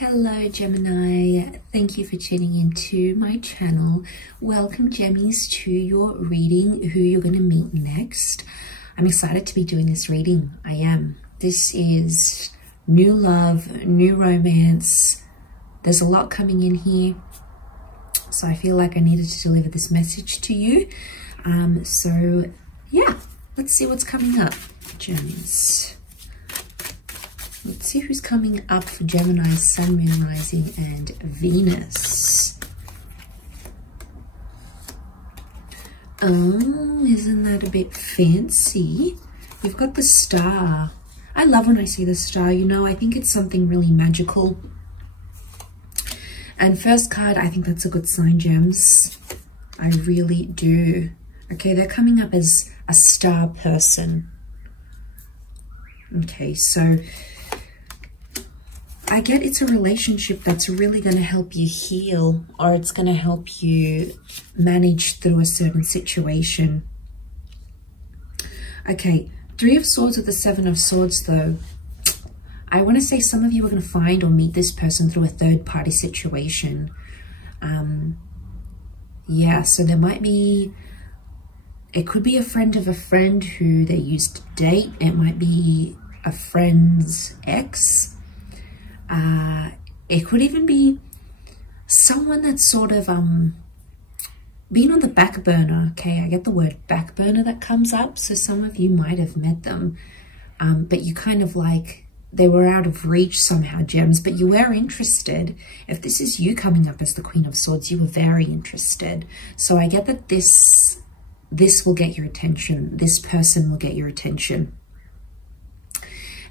Hello Gemini, thank you for tuning into my channel. Welcome Gemmies to your reading, who you're going to meet next. I'm excited to be doing this reading. I am. This is new love, new romance. There's a lot coming in here. So I feel like I needed to deliver this message to you. So yeah, let's see what's coming up, Gems. Let's see who's coming up for Gemini, Sun, Moon, Rising, and Venus. Oh, isn't that a bit fancy? We've got the star. I love when I see the star, you know, I think it's something really magical. And first card, I think that's a good sign, Gems. I really do. Okay, they're coming up as a star person. Okay, so I get it's a relationship that's really going to help you heal, or it's going to help you manage through a certain situation. Okay, Three of Swords with the Seven of Swords though. I want to say some of you are going to find or meet this person through a third-party situation. Yeah, so there might be, it could be a friend of a friend who they used to date. It might be a friend's ex. It could even be someone that's sort of been on the back burner. Okay, I get the word back burner that comes up. So some of you might have met them, but you kind of like, they were out of reach somehow, Gems, but you were interested. If this is you coming up as the Queen of Swords, you were very interested. So I get that this will get your attention. This person will get your attention.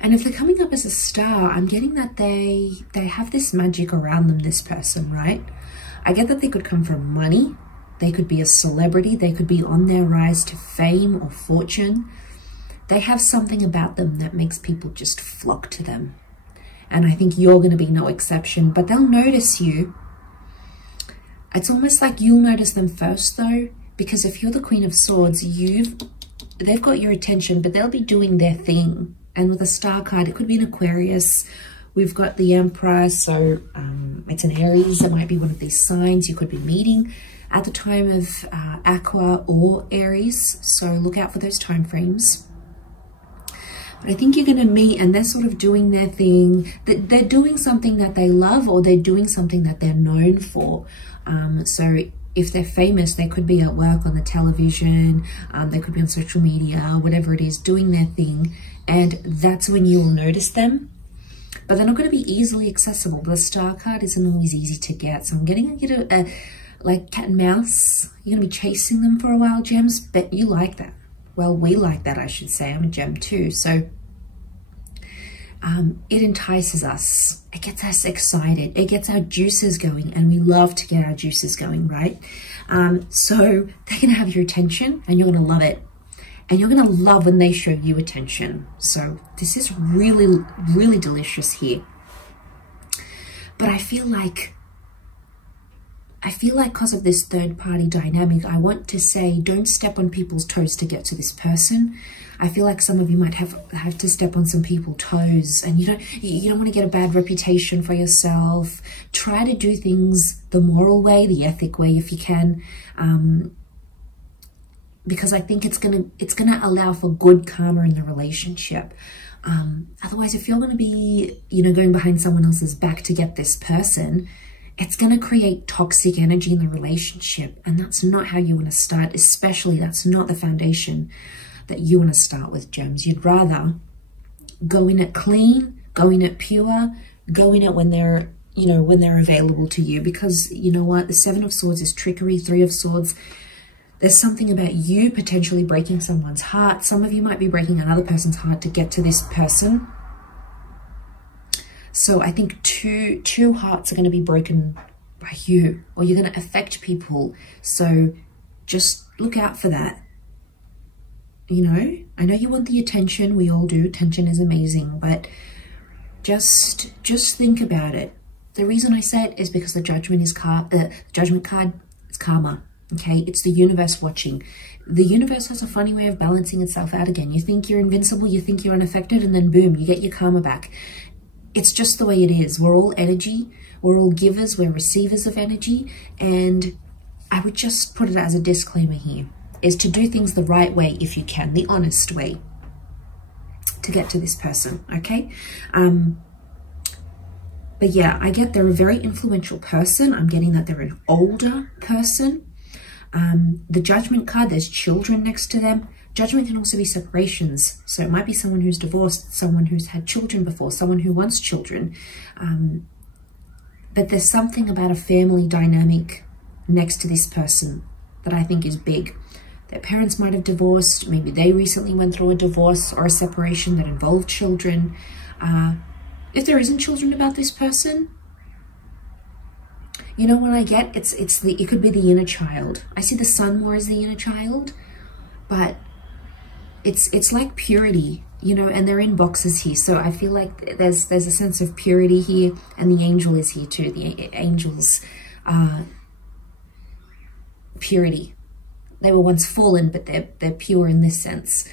And if they're coming up as a star, I'm getting that they have this magic around them, this person, right? I get that they could come from money. They could be a celebrity. They could be on their rise to fame or fortune. They have something about them that makes people just flock to them. And I think you're going to be no exception, but they'll notice you. It's almost like you'll notice them first though, because if you're the Queen of Swords, they've got your attention, but they'll be doing their thing. And with a star card, it could be an Aquarius. We've got the Emperor, so it's an Aries. It might be one of these signs you could be meeting at the time of Aqua or Aries. So look out for those time frames. But I think you're going to meet, and they're sort of doing their thing. They're doing something that they love, or they're doing something that they're known for. So if they're famous, they could be at work on the television, they could be on social media, whatever it is, doing their thing. And that's when you'll notice them. But they're not going to be easily accessible. The star card isn't always easy to get. So I'm getting like cat and mouse. You're going to be chasing them for a while, Gems. Bet you like that. Well, we like that, I should say. I'm a gem too. So it entices us. It gets us excited. It gets our juices going. And we love to get our juices going, right? So they're going to have your attention and you're going to love it. And you're going to love when they show you attention. So this is really, really delicious here. But I feel like because of this third party dynamic, I want to say, don't step on people's toes to get to this person. I feel like some of you might have to step on some people's toes, and you don't want to get a bad reputation for yourself. Try to do things the moral way, the ethic way, if you can. Because I think it's gonna allow for good karma in the relationship. Otherwise, if you're gonna be, going behind someone else's back to get this person, it's gonna create toxic energy in the relationship, and that's not how you want to start. Especially, that's not the foundation that you want to start with, Gems. You'd rather go in it clean, go in it pure, go in it when they're, when they're available to you. Because you know what, the Seven of Swords is trickery. Three of Swords, there's something about you potentially breaking someone's heart. Some of you might be breaking another person's heart to get to this person. So I think two hearts are going to be broken by you, or you're going to affect people. So just look out for that. I know you want the attention. We all do. Attention is amazing, but just think about it. The reason I say it is because the Judgment is the Judgment card is karma. Okay, it's the universe watching. The universe has a funny way of balancing itself out again. You think you're invincible, you think you're unaffected, and then boom, you get your karma back. it's just the way it is. We're all energy. We're all givers. We're receivers of energy. And I would just put it as a disclaimer here, is to do things the right way if you can, the honest way to get to this person, okay? But yeah, I get they're a very influential person. I'm getting that they're an older person. The Judgment card, there's children next to them. Judgment can also be separations. So it might be someone who's divorced, someone who's had children before, someone who wants children. But there's something about a family dynamic next to this person that I think is big. Their parents might have divorced. Maybe they recently went through a divorce or a separation that involved children. If there isn't children about this person, you know what I get? It could be the inner child. I see the sun more as the inner child, but it's like purity, you know, and they're in boxes here. So I feel like there's a sense of purity here, and the angel is here too. The angel's purity. They were once fallen, but they're pure in this sense.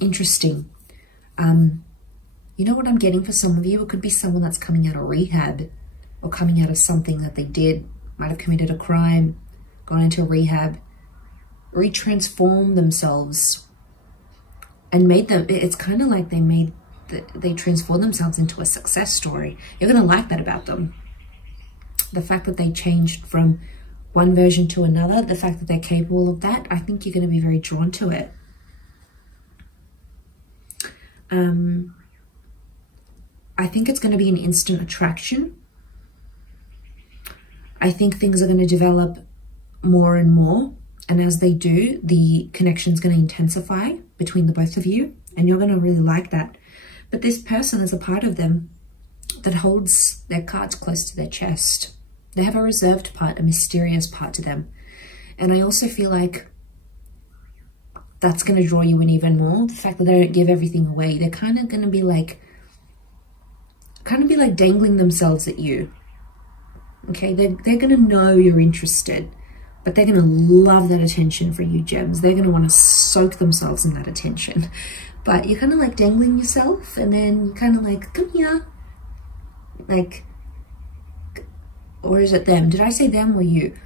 Interesting. You know what I'm getting for some of you? It could be someone that's coming out of rehab or coming out of something that they did, might have committed a crime, gone into rehab, retransformed themselves and made them, it's kind of like they transformed themselves into a success story. You're going to like that about them. The fact that they changed from one version to another, the fact that they're capable of that, I think you're going to be very drawn to it. I think it's going to be an instant attraction. I think things are going to develop more and more. And as they do, the connection's going to intensify between the both of you. And you're going to really like that. But this person is a part of them that holds their cards close to their chest. They have a reserved part, a mysterious part to them. And I also feel like that's going to draw you in even more. The fact that they don't give everything away. They're kind of going to be like, dangling themselves at you. Okay, they're going to know you're interested, but they're going to love that attention for you, gems. They're going to want to soak themselves in that attention. But you're kind of like dangling yourself, and then you're kind of like, come here. Like, or is it them? Did I say them or you?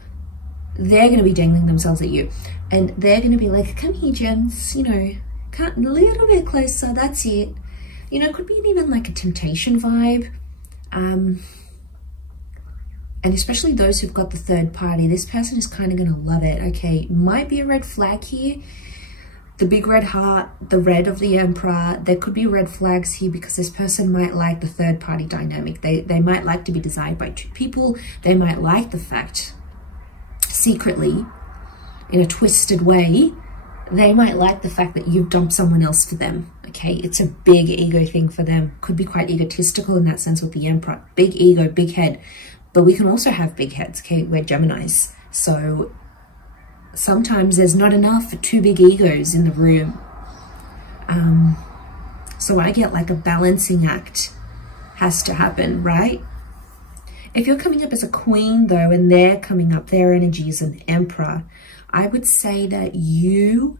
They're going to be dangling themselves at you. And they're going to be like, come here, gems. You know, come a little bit closer. That's it. You know, it could be even like a temptation vibe. And especially those who've got the third party, this person is kind of going to love it. Okay, might be a red flag here. The big red heart, the red of the Emperor. There could be red flags here because this person might like the third party dynamic. They might like to be desired by two people. They might like the fact, secretly, in a twisted way, they might like the fact that you've dumped someone else for them. Okay, it's a big ego thing for them. Could be quite egotistical in that sense with the Emperor. Big ego, big head. But we can also have big heads, okay? We're Geminis. So sometimes there's not enough for two big egos in the room. So I get like a balancing act has to happen, right? If you're coming up as a queen though, and they're coming up, their energy is an Emperor, I would say that you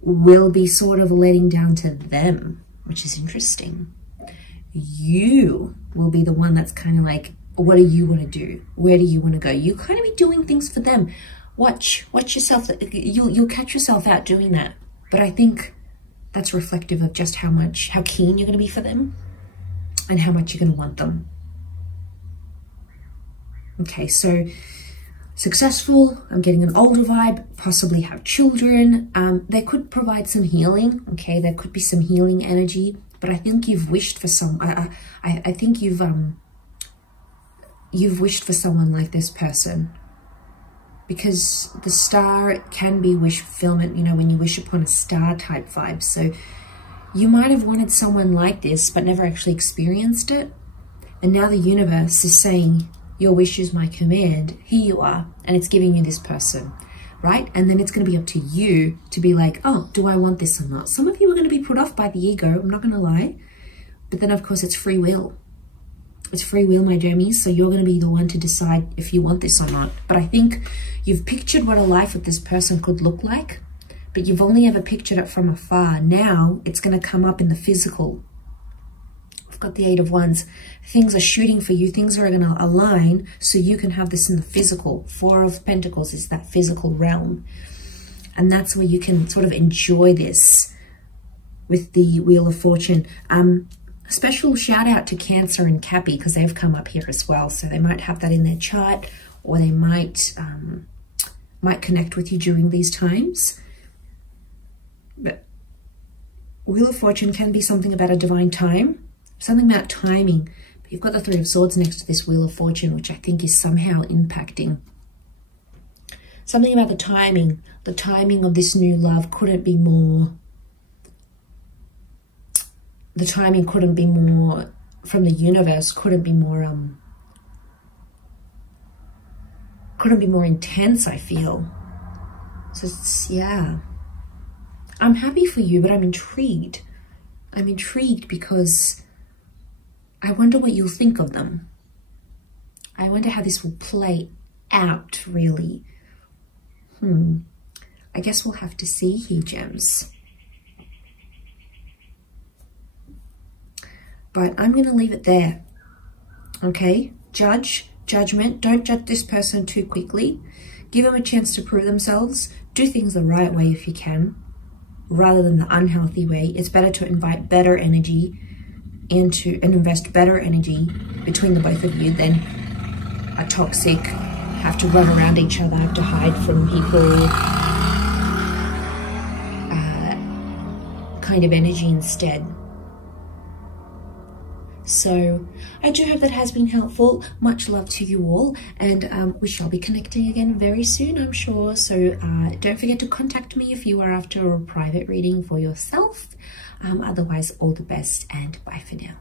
will be sort of letting down to them, which is interesting. You will be the one that's kind of like, what do you want to do? Where do you want to go? You kind of be doing things for them. Watch yourself. You'll catch yourself out doing that. But I think that's reflective of just how keen you're going to be for them and how much you're going to want them. Okay, so successful, I'm getting an older vibe, possibly have children. They could provide some healing. Okay, there could be some healing energy. But I think you've wished for I think you've wished for someone like this person, because the star can be wish fulfillment, you know, when you wish upon a star type vibe. So you might have wanted someone like this, but never actually experienced it. And now the universe is saying, your wish is my command. Here you are. And it's giving you this person. Right? And then it's going to be up to you to be like, oh, do I want this or not? Some of you are going to be put off by the ego, I'm not going to lie. But then, of course, it's free will. It's free will, my Gemmies. So you're going to be the one to decide if you want this or not. But I think you've pictured what a life with this person could look like. but you've only ever pictured it from afar. Now it's going to come up in the physical. We've got the Eight of Wands. Things are shooting for you. Things are going to align so you can have this in the physical. Four of Pentacles is that physical realm. And that's where you can sort of enjoy this with the Wheel of Fortune. A special shout out to Cancer and Cappy, because they've come up here as well. So they might have that in their chart, or they might connect with you during these times. But Wheel of Fortune can be something about a divine time, something about timing. But you've got the Three of Swords next to this Wheel of Fortune, which I think is somehow impacting. Something about the timing of this new love couldn't be more. The timing couldn't be more from the universe, couldn't be more intense, I feel. So it's, yeah. I'm happy for you, but I'm intrigued. I'm intrigued because I wonder what you'll think of them. I wonder how this will play out, really. I guess we'll have to see here, gems. But I'm going to leave it there. Okay? Judgment. Don't judge this person too quickly. Give them a chance to prove themselves. Do things the right way if you can, rather than the unhealthy way. It's better to invite better energy and invest better energy between the both of you than a toxic, have to run around each other, have to hide from people kind of energy instead. So I do hope that has been helpful. Much love to you all, and we shall be connecting again very soon, I'm sure. So don't forget to contact me if you are after a private reading for yourself. Otherwise, all the best and bye for now.